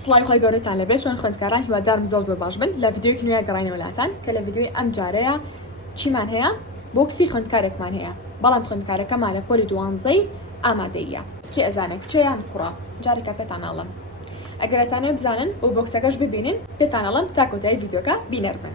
سڵاوی خۆی گەورەتان لەبێت شوێن خوێندکاران هیوادارم زۆر باش بن لە ڤیدیۆی نوێ گەڕاینەوە لاتان کە لە ڤیدیۆی ئەم جارەیە چیمان هەیە بۆکسی خوێندکارێکمان هەیە بەڵام خوێندکارەکەمان لە پۆلی 12 ئامادەیە کێ ئەزانێت کچەیان کوڕە جارێکە پێتان ئەڵم ئەگەر ئەتانەوێت بزانن بۆ بۆکسەکەش ببینن پێتان ئەڵم تا کۆتایی ڤیدیۆکە بینەر بن.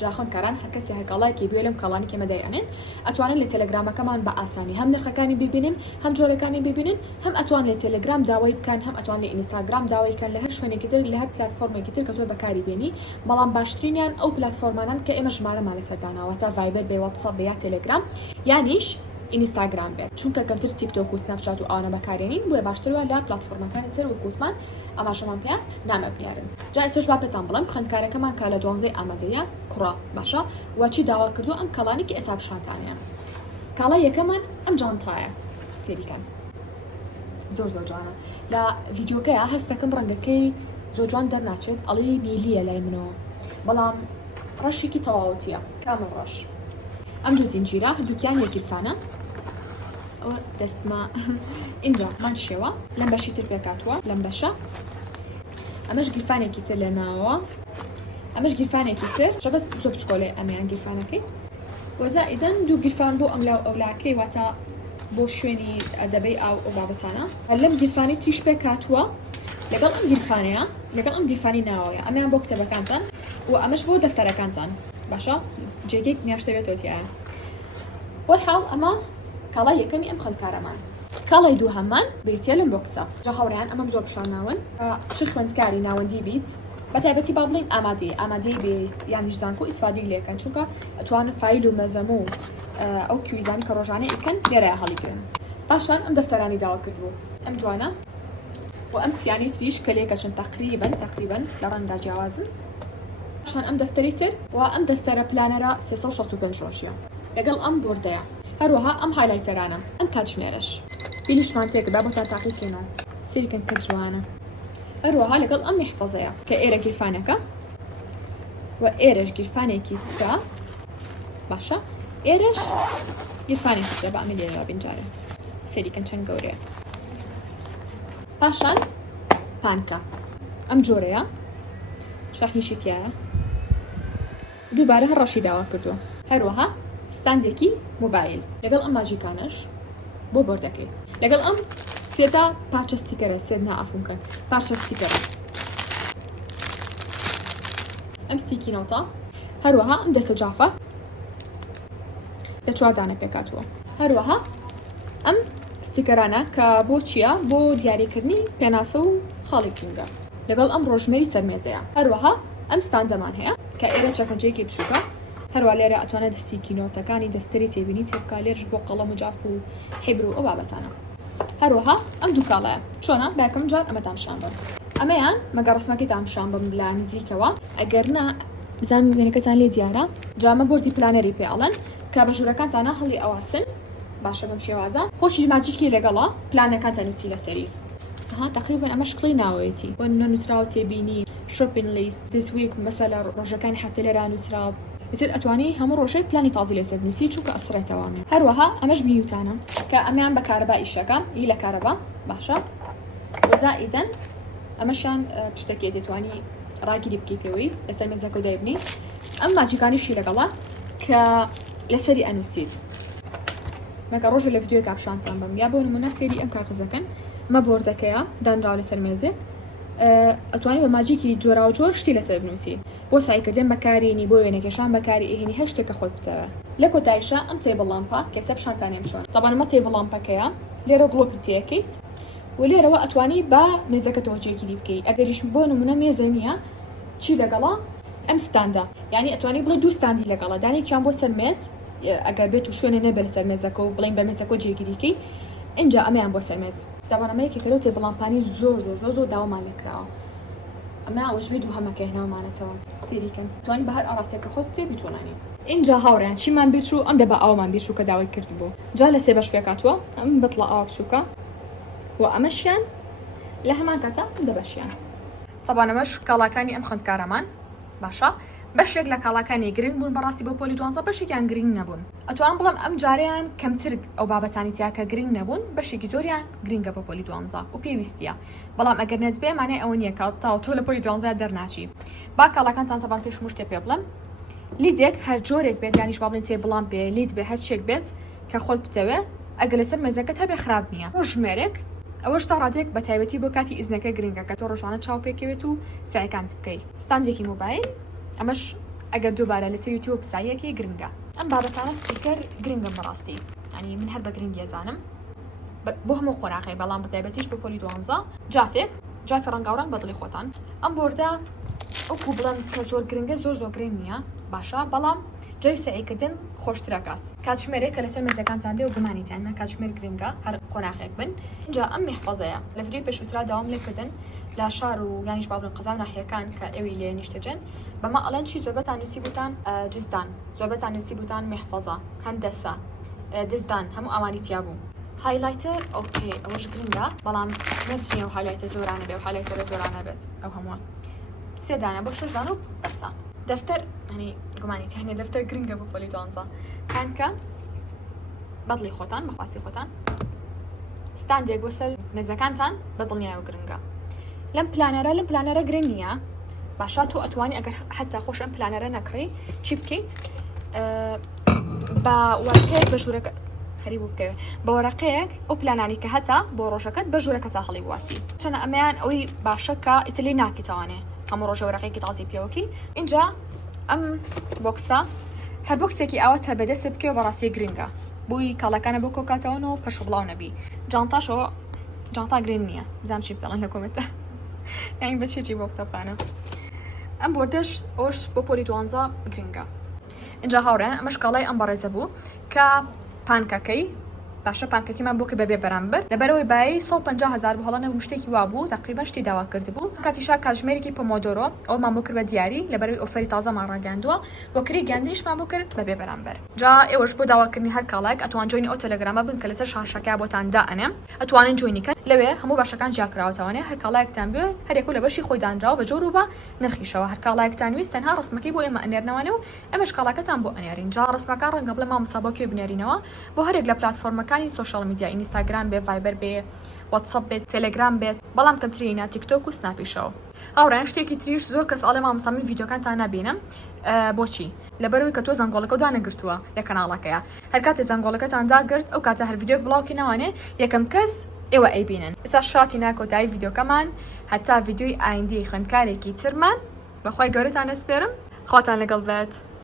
جا خوێندکاران هەر کەسێ هەرگەڵایەکی بێ لەم کاڵانی کێمەدەیانن ئەتوانن لە تەلەگرامەکەمان بە ئاسانی هەم نرخەکانی ببینن هەم جۆرەکانی ببینن هەم ئەتوان لە تەلەگرام داوای بکەن هەم ئەتوان لە ئینستاگرام داوای بکەن لە هەر شوێنێکی تر لە هەر پلاتفۆرمێکی تر کە تۆ بەکاری بێنی بەڵام باشترینیان ئەو پلاتفۆرمانان کە ئێمە ژمارەمان لەسەرداناوە تا ڤایبەر بێ واتسەپ بێ یا تەلەگرام یانیش ئینستاگرام بێت چونکە کەمتر تیکتۆک و سناپچات و ئەوانە بەکارێنین بۆیە باشترە لە پلاتفۆرمەکانی تر وەکوتمان ئەماشەمان پێیان نامە بنیارن. جا ئێستش با پێتان بڵێم خوێندکارەکەمان کە لە 12 ئامادەیە کوڕە باشە وەچی داوا کردو ئەم کەڵانی کە ئێستا پیشانتانەیە. کاڵا یەکەمان ئەم جانتایە سێریکەن زۆر جوانە لە ڤیدیۆکەیە هەستەکەم ڕەنگەکەی زۆر جوان دەرناچێت ئەڵێ میلیە لای منەوە بەڵام ڕەشێکی تەواوەتیە کامل ڕەش. ئەم دوو زینجیرە هەردووکیان یەکگیرفانە ئەوە دەستما اینجا مان شێوە لەم بەشی تر پێکاتوە لەم بەشە ئەمەش گیرفانێکی تر لە ناوە ئەمەش گیرفانێکی تر شە بەس زۆر بچکۆڵێ ئەمیان گیرفانەکەی وەزائیدەن دوو گیرفان بۆ ئەم لاو ئەولاکەی واتە بۆ شوێنی ئەدەبەی ئاو ئەو بابەتانە لەم گیرفانی تریش پێکاتوە لەگەڵ ئەم گیرفانەیە لەگەڵ ئەم گیرفانی ناوەیە ئەمیان بۆ کتێبەکانتان و ئەمەش بۆ دەفتەرەکانتان باشە جێگەیەک نیاشتەوێتەوەتیایە. وەرحاڵ ئەمە کاڵای یەکەمی ئەم خوێندکارەمان. کاڵای دوو هەممان بریتە لەم بۆکسە جا هاوڕێیان ئەمەم زۆر پیشاناون چ خوێندکاری ناوەندی بیت بەتایبەتی با بڵین ئامادەی بێ یانیش زانکۆ ئیسفادەی لێکەن چونکە ئەتوانن فایل و مەزەمە و ئەو کویزانی کە ڕۆژانەی ئیکەن لێرەیە هەڵیگرن. پاشان ئەم دەفتەرانی داوا کردبوو ئەم جوانە و ئەم سیانی تریش کە لێکە چەند تقریبەن لە ڕەنگا جیاوازن. پاشان ئەم دەفتەری تر و ئەم دەفتەرە پلانەرە 365 ڕۆژیە لەگەڵ ئەم بۆردەیە هەروەها ئەم هایلایتەرانە ئەم کاتژمێرەش بیلیشمان تێکدا بۆتان تاقیکەنەوە سێریکەن کە جوانە هەروەها لەگەڵ ئەم میحفەزەیە کە ئێرە گیرفانەکە و ئێرەش گیرفانێکی ترە باشە ئێرەش گیرفانێکی ترە بە ئەمە لێرە بینجارە سێریکەن چەند گەورەیە. پاشان پانکە ئەم جۆرەیە شاحنیشی تایە دووبارە هەر ڕەشی داوا کردووە هەروەها ستاندێکی موبایل لەگەڵ ئەم ماژیکانش بۆ بۆردەکەی لەگەڵ ئەم سێتا پارچە ستیکەرە سێت نائفونکەن پارچە ستیکەرە ئەم ستیکی نۆتە هەروەها ئەم دەستە جافە لە 4 دانە پێکاتوە هەروەها ئەم ستیکەرانە کە بۆ چییە بۆ دیاریکردنی پێناسە و خاڵی گرنگە لەگەڵ ئەم ڕۆژمێری سەرمێزەیە هەروەها ئەم ستاندەمان هەیە کە ئێرە چەکەنجەیەکی بچووکە هەروە لێرە ئەتوانێت دەستیکی نۆتەکانی دەفتەری تێبینی تێبکە لێرش بۆ قەڵەم و جاف و حیبر و ئەو بابەتانە. هەروەها ئەم دوو کاڵایە چۆنە باکەم جار ئەمەتان پیشان بم ئەمەیان مەگە ڕسمەکەیتان پیشان بم لە نزیکەوە ئەگەر نا بزانم وێنەکەتان لێ دیارە جامە بۆردی پلانەری پێڵەن کە بە ژوورەکانتانە هەڵی ئەواسن باشە بەم شێوازە خۆشی ماجیکی لەگەڵا پلانەکانتان نووسی لەسەری تقریبا ئەمە شکڵی ناوەیەتی بۆ نووسراوە تێبینی شۆپین لیست دیس ویک مەسەلە ڕۆژەکانی هەفتە لێرە نووسراوە ئیتر ئەتوانی هەموو ڕۆژەی پلانی تازی لەسەر نووسی چونکە ئەسرێتەوانێ. هەروەها ئەمەش بینیوتانە کە ئەمیان بە کارەبا ئیشەکە ئی لە کارەبا باشە وەزائیدەن ئەمەشان پشتەکێ دەتوانی ڕاگیری بکەی پێوەی لەسەر مێزەکە دایبنی ئەم ماجیکانیشی لەگەڵا کە لەسەری ئەنووسیت مەگە ڕۆژە لە ڤیدیۆی کاپشانتان بم یا بۆ نمونە سێری ئەم کاغزەکەن مە بۆردەکەیە دانراوە لەسەر مێزێک ئەتوانی بە ماجیکی جۆرا و جۆر شتی لەسەر بنووسی بۆ سایکردن بەکارێنی بۆ وێنەکەشان بەکاری ئێهێنی هەر شتێکە خۆت بتەوە. لە کۆتاییشە ئەم تێبڵ لامپە کەسە پیشانتانێ بشۆن تەبان ئەمە تێبڵ لامپەکەیە لێرە گڵۆپی تێیەکەیت و لێرەوە ئەتوانی بە مێزەکە تۆجێگیری بکەیت ئەگەریش بۆ نمونە مێزە نییە چی لەگەڵا ئەم ستاندا یعنی ئەتوانی بڵێ دوو ستاندی لەگەڵا دانێکیان بۆ سەر مێز ئەگەر بێت و شوێنە نەبێت لەسەر مێزەکە و بڵین بە مێزەکە جێگیریکەی اینجا ئەمەیان بۆ سەر مێز دابانەمەیەکی کەرەوە تێبڵامپانی زۆر داوامان لێکراوە ئەمە ئەوەشوی دوو هەمەکە هێناومانەتەوە سێریکەن توانی بە هەر ئاڕاستێکە خۆت تێ بچۆنانی. اینجا هاوڕیان چیمان بیرچوو ئەم دەبە ئەومان بیرچوو کە داوای کرد بوو جا لە سێ بەش پێکاتوە ئەم بەتڵە ئاوا بچووکە و ئەمەشیان لە هەمان کاتە دەبەشیان تەبانەمەش کاڵاکانی ئەم خوێندکارەمان باشە بەشێک لە کاڵاکانی گرنگ بوون بەڕاستی بۆ پۆلی 12 بەشێکیان گرنگ نەبوون ئەتوانم بڵم ئەم جاریان کەمتر ئەو بابەتانی تیاکە گرنگ نەبوون بەشێکی زۆریان گرنگە بۆ پۆلی 12 و پێویستیە بەڵام ئەگەر نەزبێ مانای ئەوە نییە کە تاوتۆ لە پۆلی 12 دەرناچی با کاڵاکانتان تەبان پێش شتێ پێ بڵم لیدێک هەر جۆرێک بێت یانیش با بڵێن تێ بڵام پێ لید بێ هەرچێک بێت کە خۆت بتەوێ ئەگەر لەسەر مێزەکەت هەبێ خراپ نییە ژمێرێک ئەوەش تا ڕادێک بە تایبەتی بۆ کاتی ئیزنەکە گرنگە کە تۆ ڕۆژانە چاو پێکەوێت و سایەکانت بکەیت ستاندێکی موبایل ئەمەش ئەگەر دووبارە لەسەر یوتیوب بساییەکی گرنگە ئەم بابەتانە ستیکەر گرنگم بەڕاستی ینی من هەر بە گرنگی ێزانم بۆ هەموو قۆناغی بەڵام بە تایبەتیش بە پۆلی 12 جافێ ڕەنگاوڕان بەدڵی خۆتان ئەم بۆردە ئەوکو بڵم کە زۆر گرنگە زۆر گرنگ نییە باشە بەڵام جای سعیکردن خۆشترەکات کاتژمێرێک کە لەسەر مێزەکانتان بێ و گومانیتان کاتژمێر گرنگە هەر قۆناغێک بن اینجا ئەم میحفەزەیە لە ڤیدیۆی پێشووترا داوام لێکردن لە شار و یانیش بابڵن قەزا و ناحیەکان کە ئێوی لێ نیشتەجن بەما ئەڵەن چی زۆربەتان نووسی بوتان جزدان زۆربەتان نووسی بوتان میحفەزە هەندەسە دزدان هەموو ئەوانی تیا بوو هایلایتر ئۆکێ ئەوەش گرنگە بەڵام نەرچینە و هایلایتە زۆرانە بێ و هایلایتەرە زۆرانە بێت ئەو هەمووە سێدانە بۆ 6 دان و بەسە دەفتەر هەنی گومانی تێنێ دەفتەر گرنگە بۆ پۆلی 12 کانکە بەدڵی خۆتان بەخواسی خۆتان ستاندێک بۆ سەر مێزەکانتان بەدڵنیایە و گرنگە لەم پلانەرە گرنگ نییە باشە تۆ ئەتوانی ئەگەر حتا خۆش ئەم پلانەرە نەکڕی چی بکەیت بە وەرقەیەک بە ژوورەکە خەریب بکەوێت بە وەرەقەیەک ئەو پلانانی کە هەتا بۆ ڕۆژەکەت بە ژوورەکە تا هەڵی بواسی چەنە ئەمەیان ئەوەی باشە کە ئیتلی ناکەیتەوانێ هەموو ڕۆژە وەرەقەیەکی تازی پێوەکی اینجا ئەم بۆکسە هەر بۆکسێکی ئەوە تا بەدەست بکەوە بەڕاستی گرنگە بووی کاڵەکانە بۆ کۆکاتەوەنەوە پەش بڵاو نەبی جانتاشەوە جانتا گرنگ نییە بزانم چی پێڵێن لە کۆمنتە یانی بەچێکی بۆ قوتابخانە ئەم بۆردەش ئەوش بۆ پۆلی 12 گرنگە اینجا هاوڕێن ئەمەش کاڵای ئەم بەڕێزە بوو کە پانکەکەی باشە پانکەکەمان بۆ کە بەبێ بەرامبەر لەبەرەوەی بای 150,000 بۆ هەڵە نەبوو شتێکی وا بوو تقریبا شتی داوا کرد بوو کاتیشا کاتژمێرێکی پۆمۆدۆرۆ ئەومان بۆ کرد بە دیاری لەبەرەوەی ئۆفەری تازەمان ڕاگەاندووە وەکری گاندیشمان بۆ کرد بەبێ بەرامبەر جا ئێوەش بۆ داواکردنی هەر کاڵێک ئەتوان جوینی ئەو تەلەگرامە بن کە لەسەر شاشەکە بۆتان دائەنێ ئەتوانن جوینیکەن لەوێ هەموو باشەکان جیاکراوەتەوەنێ هەر کاڵایەکتان بێ هەرێکو لە بەشی خۆی دانراوە بە جۆر و بە نرخیشەوە هەر کاڵایەکتان ویست تەنها ڕسمەکەی بۆ ئێمە ئەنێرنەوەنێ و ئەمەش کاڵاکەتان بۆ ئەنێرین جا ڕسمەکان ڕەنگە بڵێ مامۆستا بۆ کوێ بنێرینەوە بۆ هەرێک لە پلاتفۆرمەکانی سۆشیال میدیا ئینستاگرام بێ ڤایبەر بێ واتسەپ بێت تەلەگرام بێت بەڵام کەمترینە تیکتۆک و سناپیشەوە هاوڕێن شتێکی تریش زۆر کەس ئاڵێ مامۆستا من ڤیدیۆکانتان نابینم بۆچی لەبەرەوەی کە تۆ زەنگۆڵەکە و دانەگرتووە لە کەناڵەکەیە هەر کاتێ زەنگۆڵەکەتان داگرت ئەو کاتە هەر ڤیدیۆک بڵاوکی نەوانێ یەکەم کەس ئێوە ئەیبینن ئێستا شاتی ناکۆتایی ڤیدیۆکەمان هەتا ڤیدیۆی ئایندی خوێندکارێکی ترمان بەخوای گەورەتان دەسپێرم خواتان لەگەڵ بێت